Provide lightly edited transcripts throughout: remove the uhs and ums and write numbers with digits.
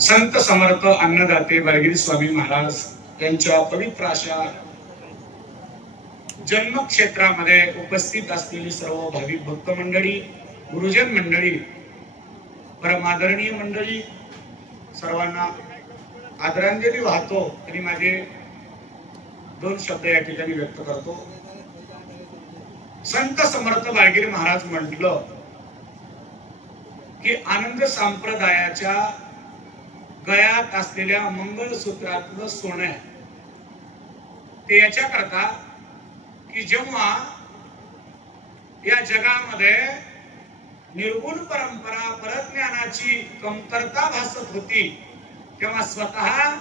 संत समर्थ अन्नदाते बाळगिरी स्वामी महाराज यांच्या पवित्र अशा जन्मक्षेत्रामध्ये उपस्थित असलेली सर्व भाविक भक्त मंडळी, गुरुजन मंडळी, परमादरणीय मंडळी, सर्वांना आदरांजली वाहतो आणि माझे दोन शब्द या ठिकाणी व्यक्त करतो। संत समर्थ बाळगिरी महाराज म्हटलं की आनंद संप्रदायाच्या गळ्यात असलेल्या मंगळसूत्रातलं सोनं ते याच्याकरता की जेव्हा या जगामध्ये निर्गुण परंपरा परज्ञानाची कमतरता भासत होती तेव्हा स्वतः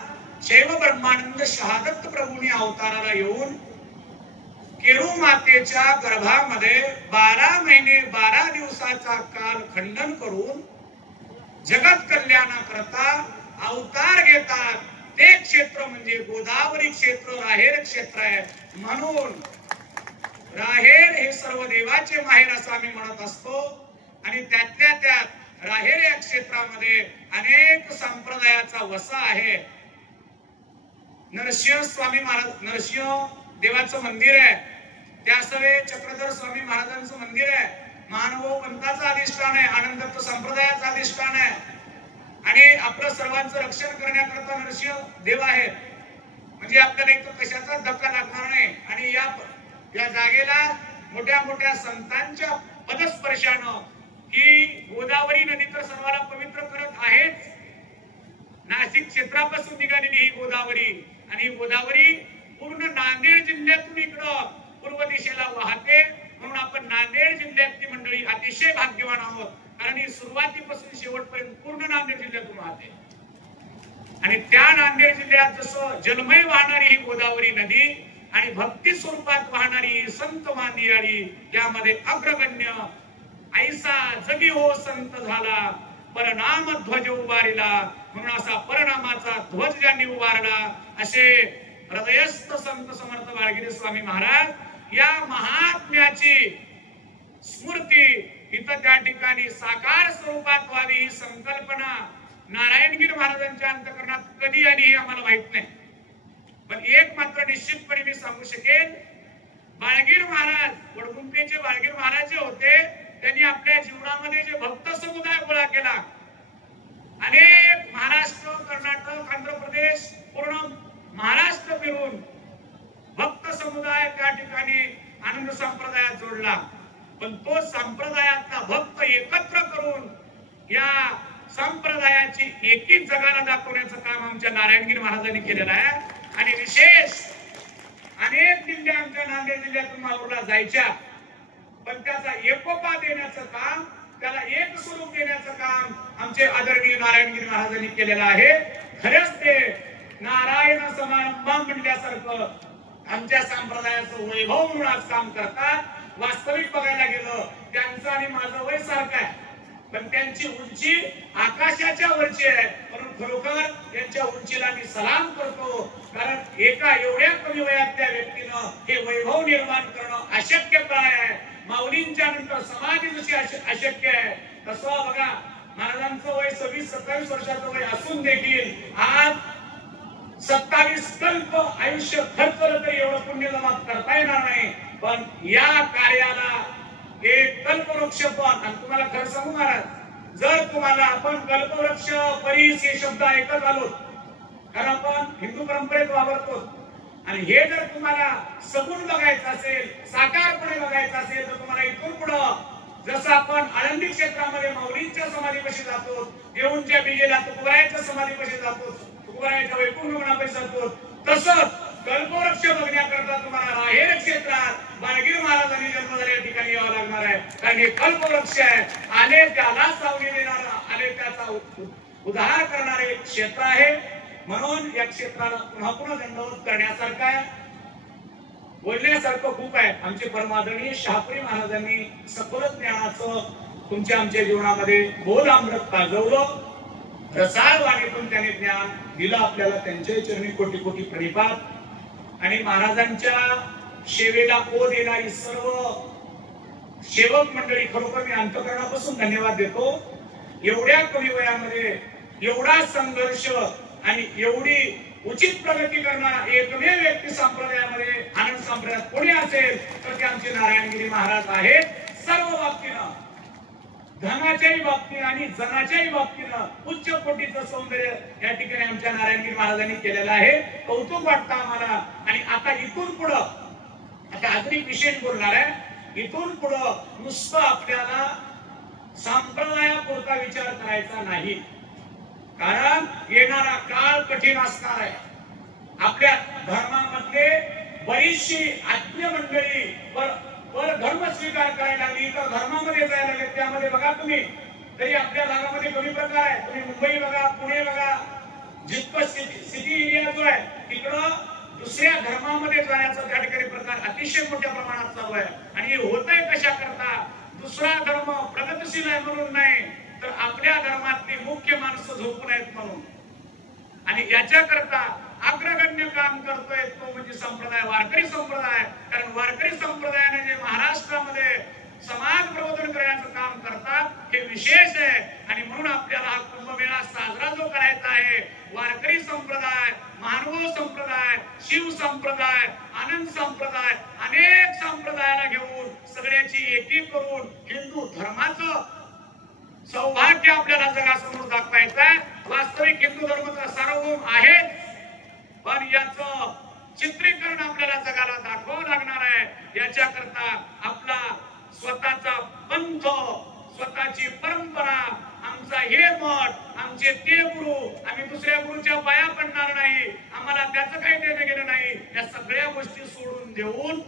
शैव ब्रह्मानंद शहादत्त प्रभूंनी अवताराला येऊन केरू मातेच्या गर्भामध्ये 12 महिने 12 दिवसाचा काल खंडन करून जगत कल्याणाकरता अवतार घेतात। ते क्षेत्र म्हणजे गोदावरी क्षेत्र, राहेर क्षेत्र आहे। म्हणून राहेर हे सर्व देवाचे माहेर असं आम्ही म्हणत असतो आणि त्यातल्या त्यात राहेर या क्षेत्रामध्ये अनेक संप्रदायाचा वसा आहे। नरसिंह स्वामी महाराज, नरसिंह देवाचं मंदिर आहे, त्यासवे चक्रधर स्वामी महाराजांचं मंदिर आहे, महानुभव पंथाचं अधिष्ठान आहे, आनंदत्व संप्रदायाचं अधिष्ठान आहे आणि आपलं सर्वांचं रक्षण करण्याकरता नरसिंह देव आहे। म्हणजे आपल्याला इथं कशाचा धक्का लागणार नाही आणि या जागेला मोठ्या मोठ्या संतांच्या पदस्पर्शानं ही गोदावरी नदी तर सर्वांना पवित्र करत आहेच। नाशिक क्षेत्रापासून निघालेली ही गोदावरी आणि गोदावरी पूर्ण नांदेड जिल्ह्यातून इकडं पूर्व दिशेला वाहते। म्हणून आपण नांदेड जिल्ह्यातली मंडळी अतिशय भाग्यवान आहोत, कारण ही सुरुवातीपासून शेवटपर्यंत पूर्ण नांदेड जिल्ह्यातून वाहते आणि त्या नांदेड जिल्ह्यात जसं जलमय वाहणारी ही गोदावरी नदी आणि भक्ती स्वरूपात वाहणारी संत मांदियाळी, यामध्ये अग्रगण्य ऐसा जगी हो संत झाला परनाम ध्वज उभारिला। म्हणून असा परनामाचा ध्वज ज्यांनी उभारला असे हृदयस्थ संत समर्थ बाळगिरी स्वामी महाराज या महात्म्याची स्मृती इथं त्या ठिकाणी साकार स्वरूपात व्हावी ही संकल्पना नारायणगिरी महाराजांच्या अंतःकरणात कधी आली हे आम्हाला माहित नाही, पण एक मात्र निश्चितपणे मी सांगू शकेन, बाळगीर महाराज, वडगुंपेचे बाळगीर महाराज जे होते त्यांनी आपल्या जीवनामध्ये जे भक्त समुदाय गोळा केला, अनेक महाराष्ट्र, कर्नाटक, आंध्र प्रदेश, पूर्ण महाराष्ट्र फिरून भक्त समुदाय त्या ठिकाणी आनंद संप्रदायात जोडला, पण तो संप्रदायातला भक्त एकत्र करून या संप्रदायाची एकी जगाला दाखवण्याचं काम आमच्या नारायणगिरी महाराजांनी केलेलं आहे। आणि विशेष अनेक दिंड्या आमच्या नांदेड जिल्ह्यातून माहूरला जायच्या, पण त्याचा एकोपा देण्याचं काम, त्याला एक स्वरूप देण्याचं काम आमचे आदरणीय नारायणगिरी महाराजांनी केलेलं आहे। खरंच ते नारायण समारंभ म्हणल्यासारखं आमच्या संप्रदायाचं वैभव म्हणून आज काम करतात। वास्तविक बघायला गेलं त्यांचं आणि माझं वय सारखं आहे, पण त्यांची उंची आकाशाच्या वरची आहे, म्हणून खरोखर त्यांच्या उंचीला मी सलाम करतो, कारण एका एवढ्या कमी वयातल्या व्यक्तीनं हे वैभव निर्माण करणं अशक्य आहे। माऊलींच्या नंतर समाधी जशी अशक्य आहे तसं बघा, महाराजांचं वय 26-27 वर्षाचं वय असून देखील आज 27 कल्प आयुष्य खर्च तरी एवढं पुण्य जमा करता येणार नाही, पण या कार्याला एक कल्पवृक्ष पण, आणि तुम्हाला खरं सांगू महाराज, जर तुम्हाला आपण कल्पवृक्ष परीस हे शब्द ऐकत आलो, कारण आपण हिंदू परंपरेत वापरतो, आणि हे जर तुम्हाला सगुण बघायचं असेल, साकारपणे बघायचं असेल, तर तुम्हाला इथून पुढं जसं आपण आळंदी क्षेत्रामध्ये माऊलींच्या समाधीपाशी जातो, देऊंच्या बीजेला तुकोबारायांच्या समाधीपाशी जातो, तुकोबारायांच्या वैकुंठगणापाशी जातो, तसंच कल्पवृक्ष बघण्याकरता तुम्हाला राहेर क्षेत्रात बाळगीर महाराजांनी जन्म झालेल्या ठिकाणी यावं लागणार आहे, कारण हे कल्पवृक्ष आहे। आले त्याला सावली देणार, आले त्याचा उद्धार करणारे एक क्षेत्र आहे। म्हणून या क्षेत्राला पुन्हा पुन्हा दंडवत करण्यासारखं आहे, बोलण्यासारखं खूप आहे। आमचे परमादरणीय शहापुरी महाराजांनी सखोल ज्ञानाचं तुमच्या आमच्या जीवनामध्ये बोल अमृत पाजवलं, रसाळ वाणीतून त्याने ज्ञान दिलं आपल्याला। त्यांच्या चरणी कोटी कोटी प्रणिपात आणि महाराजांच्या सेवेला ओ देणारी सर्व सेवक मंडळी, खरोखर मी अंतःकरणापासून धन्यवाद देतो। एवढ्या कमी वयामध्ये एवढा संघर्ष आणि एवढी उचित प्रगती करणारा एकमेव व्यक्ती संप्रदायामध्ये आनंद संप्रदायात कोणी असेल तर ते आमचे नारायणगिरी महाराज आहेत. सर्व बाबतीनं, धनाच्याही बाबतीत आणि जनाच्याही बाबतीनं उच्च कोटीचं सौंदर्य या ठिकाणी आमच्या नारायणगिरी महाराजांनी केलेलं आहे. कौतुक वाटतं आम्हाला. आणि आता इथून पुढं, आता अजून एक विशेष बोलणार आहे. इथून पुढं नुसतं आपल्याला संप्रदायापुरता विचार करायचा नाही, कारण येणारा काळ कठीण असणार आहे. आपल्या धर्मामध्ये बरीचशी आत्मीय मंडळी वर धर्म स्वीकार करायला लागली तर धर्मामध्ये जायला लागले. त्यामध्ये बघा तुम्ही, तरी आपल्या भागामध्ये कमी प्रकार आहे. तुम्ही मुंबई बघा, पुणे बघा, जितकं सिटी एरिया जो आहे तिकडं दुसऱ्या धर्मामध्ये जाण्याचा त्या ठिकाणी प्रकार अतिशय मोठ्या प्रमाणात चालू आहे. आणि हे होतंय कशा करता? दुसरा धर्म प्रगतशील आहे म्हणून नाही, तर आपल्या धर्मातली मुख्य माणसं झोपून आहेत म्हणून. आणि याच्या करता अग्रगण्य काम करतोय तो म्हणजे संप्रदाय, वारकरी संप्रदाय. कारण वारकरी संप्रदायाने जे महाराष्ट्रामध्ये समाज प्रबोधन करण्याचं काम करतात हे विशेष आहे. आणि म्हणून आपल्याला हा कुंभमेळा साजरा जो करायचा आहे, वारकरी संप्रदाय, मानव संप्रदाय, शिव संप्रदाय, आनंद संप्रदाय, अनेक संप्रदायाला घेऊन सगळ्याची एकी करून हिंदू धर्माचं सौभाग्य आपल्याला जगासमोर दाखवायचं आहे. वास्तविक हिंदू धर्म तर सार्वभौम आहे, पण याचं चित्रीकरण आपल्याला जगाला दाखवावं लागणार आहे. याच्या करता आपला स्वतःचा पंथ, स्वतःची परंपरा, आमचा हे मठ, आमचे ते गुरु, आम्ही दुसऱ्या गुरुच्या पाया पडणार नाही, आम्हाला त्याचं काही देणं घेणं नाही, या सगळ्या गोष्टी सोडून देऊन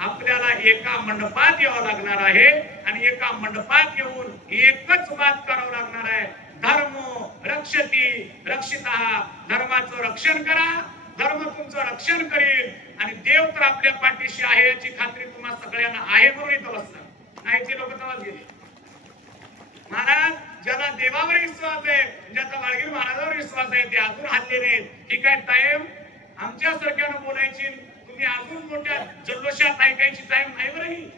आपल्याला एका मंडपात यावं लागणार आहे. आणि एका मंडपात येऊन एकच बात करावं लागणार आहे, धर्म रक्षती रक्षिता. धर्माचं रक्षण करा, धर्म तुमचं रक्षण करेल. आणि देव तर आपल्या पाठीशी आहे याची खात्री तुम्हा सगळ्यांना आहे म्हणून इथं बसतात. नाहीचे लोक तेव्हाच गेले. महाराज ज्याला देवावर विश्वास आहे, ज्याचा वाळगीर महाराजावर विश्वास आहे, ते अजून हल्ले नाहीत. ठीक आहे, टाइम आमच्या सारख्यानं बोलायची, तुम्ही अजून मोठ्या जल्लोषात ऐकायची टाइम नाही बरं.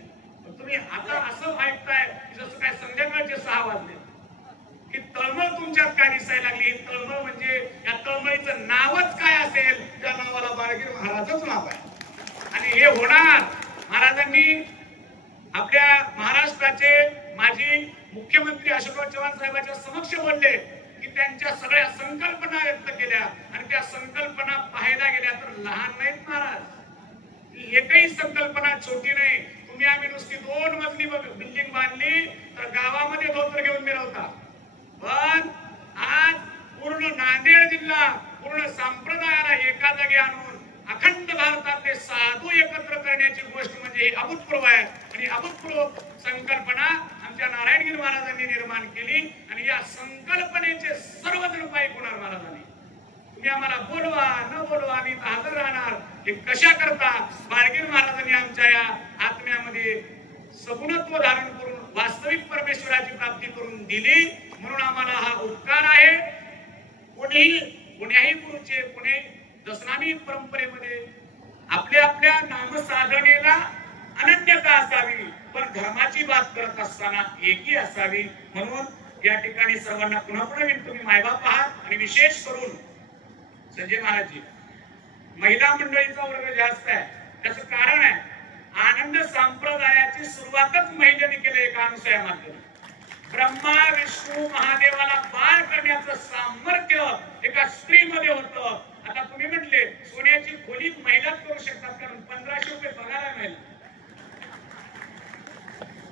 तुम्ही आता असं ऐकताय जसं काय संध्याकाळचे 6 वाजले की तळमळ तुमच्यात काय दिसायला लागली. तळमळ म्हणजे या तळमळीचं नावच काय असेल, त्या नावाला वाळगीर महाराजच नाव आहे. आणि हे होणार. महाराजांनी आपल्या महाराष्ट्राचे माजी मुख्यमंत्री अशोकराव चव्हाण साहेबांच्या समक्ष बोलले की त्यांच्या सगळ्या संकल्पना व्यक्त केल्या. आणि त्या संकल्पना पाहायला गेल्या तर लहान नाहीत महाराज. एकही संकल्पना छोटी नाही. तुम्ही आम्ही नुसती 2 मजली बिल्डिंग बांधली तर गावामध्ये धोतर घेऊन मिरवता, पण आज पूर्ण नांदेड जिल्हा पूर्ण संप्रदायाला एका जागी आणून अखंड भारतातले साधू एकत्र करण्याची गोष्ट म्हणजे ही अभूतपूर्व आहे. आणि अभूतपूर्व संकल्पना आमच्या नारायणगिरी महाराजांनी निर्माण केली. आणि या संकल्पनेचे सर्वजण पायी होणार महाराजांनी. तुम्ही आम्हाला बोलवा न बोलवा, आम्ही हजर राहणार. हे कशा करता? वाळगीर महाराजांनी आमच्या या आत्म्यामध्ये सगुणत्व धारण करून वास्तविक परमेश्वराची प्राप्ती करून दिली. म्हणून आम्हाला हा उपकार आहे. कोणीही गुरुचे, कोणी दशनामी परंपरेमध्ये आपल्या आपल्या नामसाधनेला अनन्यता असावी, पण धर्माची बात करत असताना एकी असावी. म्हणून या ठिकाणी सर्वांना पुन्हा पुन्हा मी, तुम्ही मायबाप आहात आणि विशेष करून संजय महाराजजी, महिला मंडळीचा वर्ग जास्त आहे. त्याचं कारण आहे, आनंद संप्रदायाची सुरुवातच महिलेने केली एका अनुसयामार्फत. ब्रह्मा विष्णू महादेवाला पार करण्याचं सामर्थ्य एका स्त्रीमध्ये होतं. आता तुम्ही म्हटले सोन्याची खोली महिलाच करू शकतात, कारण 1500 रुपये पगार आहे महिला.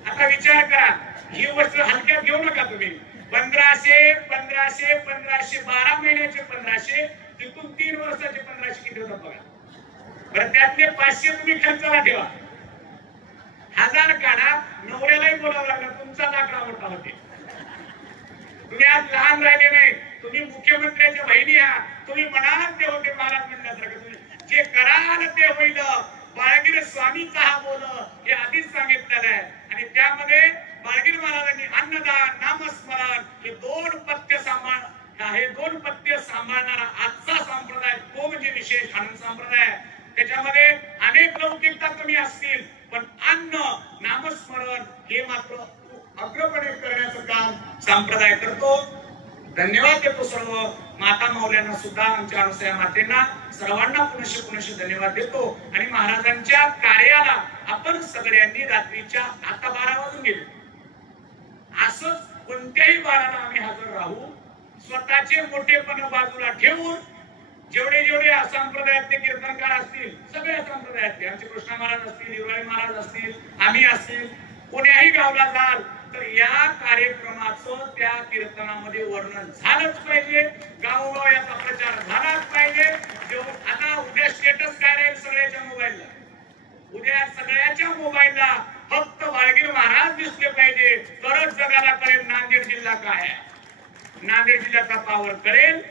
आता विचार करा, ही गोष्ट हलक्यात घेऊ नका तुम्ही. 1500 1500 1500 12 महिन्याचे 1500, तिथून 3 वर्षाचे 1500 किती होतात बघा बरं. त्यातले 500 तुम्ही खर्चाला ठेवा, 1000 काढा. नवऱ्यालाही बोलावं लागलं, तुमचा आकडा मोठा होते. तुम्ही आज लहान राहिले नाही, तुम्ही मुख्यमंत्र्यांच्या बहिणी आहात. तुम्ही म्हणाल ते होते महाराज म्हणण्यासारखं, तुम्ही जे कराल ते होईल. बाळगीर स्वामीचा हा बोल हे आधीच सांगितलेलं आहे. आणि त्यामध्ये बाळगीर महाराजांनी अन्नदान, नामस्मरण हे 2 पथ्य सांभाळणारा आजचा संप्रदाय तो म्हणजे विशेष आनंद संप्रदाय. त्याच्यामध्ये अनेक लौकिकता कमी असतील, पण अन्न नामस्मरण हे मात्र अग्रपणे करण्याचं काम संप्रदाय करतो. धन्यवाद देतो सर्व माता माऊल्यांना सुद्धा, आमच्या अनुसया मातेंना सर्वांना पुनश्च धन्यवाद देतो। आणि महाराजांच्या कार्याला आपण सगळ्यांनी रात्रीच्या आता 12 वाजून गेले, असंच कोणत्याही वाराला आम्ही हजर राहू, स्वतःचे मोठेपण बाजूला ठेवून जेवढे जेवढे संप्रदायातले कीर्तनकार असतील, सगळ्या संप्रदायातले, आमचे कृष्ण महाराज असतील, युवराई महाराज असतील, आम्ही असतील, कोण्याही गावला जाल तर या कार्यक्रमाचं त्या कीर्तनामध्ये वर्णन झालंच पाहिजे, गावोगाव याचा प्रचार झालाच पाहिजे। आता उद्या स्टेटस काय राहील सगळ्याच्या मोबाईलला, उद्या सगळ्याच्या मोबाईलला फक्त वाळगीर महाराज दिसले पाहिजे, तरच जगाला कळेल नांदेड जिल्हा काय आहे, नांदेड जिल्ह्याचा पावर कळेल।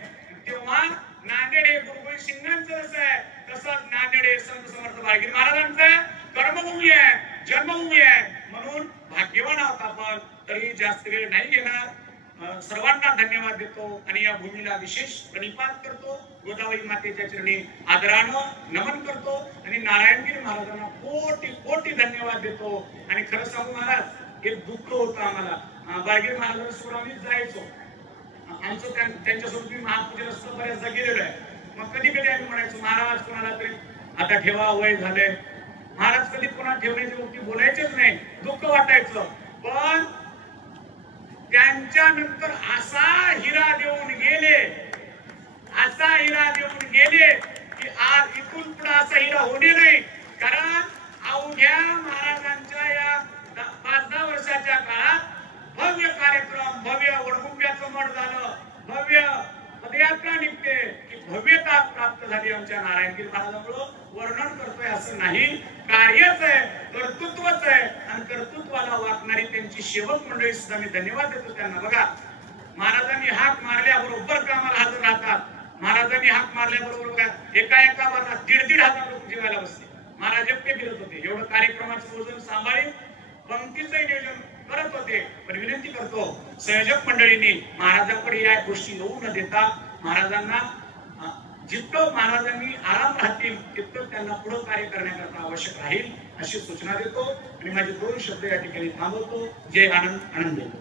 तेव्हा नांदेड हे गुरुगोविंद सिंगांचं जसं आहे तसंच नांदेड हे संत समर्थ वाळगीर महाराजांचं कर्मभूमी आहे, जन्मभूमी आहे, म्हणून भाग्यवान आहोत आपण। तरी जास्त वेळ नाही घेणार, सर्वांना धन्यवाद देतो आणि या भूमीला विशेष प्रणिपात करतो, गोदावरी मातेच्या चरणी आदरानं नमन करतो आणि नारायणगिरी महाराजांना कोटी कोटी धन्यवाद देतो। आणि खरं सांगू महाराज, एक दुःख होतं आम्हाला, वाळगीर महाराजांसोबत आम्ही जायचो, आमचं त्यांच्यासोबत मी महापूजेला सुद्धा बऱ्याचदा गेलेलो आहे। मग कधी कधी आम्ही म्हणायचो महाराज कोणाला तरी आता ठेवा, वय झालंय, महाराज कधी कोणा ठेवण्याची गोष्टी बोलायचेच नाही, दुःख वाटायचं। पण त्यांच्यानंतर असा हिरा देऊन गेले, असा हिरा देऊन गेले की आज इथून पुढे असा हिरा होणे नाही। कारण अवघ्या महाराजांच्या या 5-10 वर्षाच्या काळात भव्य कार्यक्रम, भव्य वडगुंब्याचं मठ झालं, भव्य पदयात्रा निघते की भव्यता प्राप्त झाली आमच्या नारायणगिरी महाराजांमुळे। वर्णन करतोय असं नाही, कार्यच आहे, कर्तृत्वच आहे आणि कर्तृत्वाला वाकणारी त्यांची सेवक मंडळी सुद्धा मी धन्यवाद देतो त्यांना। बघा, महाराजांनी हाक मारल्याबरोबर कामाला हजर राहतात, महाराजांनी हाक मारल्याबरोबर एका वर्गात 1,500 लोक जेवायला बसले, महाराज एकटे फिरत होते, एवढं कार्यक्रमाचं वजन सांभाळून पंक्तीचं नियोजन करत होते। पण विनंती करतो संयोजक मंडळींनी महाराजांकडे या गोष्टी येऊ न देता महाराजांना जितकं महाराजांनी आराम राहतील तितकं त्यांना पुढे कार्य करण्याकरता आवश्यक राहील अशी सूचना देतो आणि माझे 2 शब्द या ठिकाणी थांबवतो। जय आनंद, आनंद देतो।